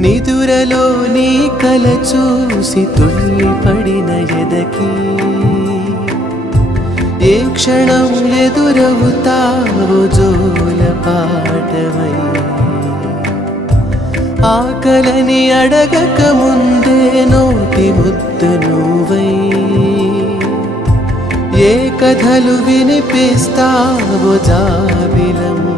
నిదురలో నీ కల చూసి తుళ్ళిపడిన ఎదకి ఏ క్షణం ఎదురవుతావో జోల పాటవై ఆకలని అడగక ముందే నోటి ముద్దు నువ్వై ఏ కథలు వినిపిస్తావో జాబిలమ్మ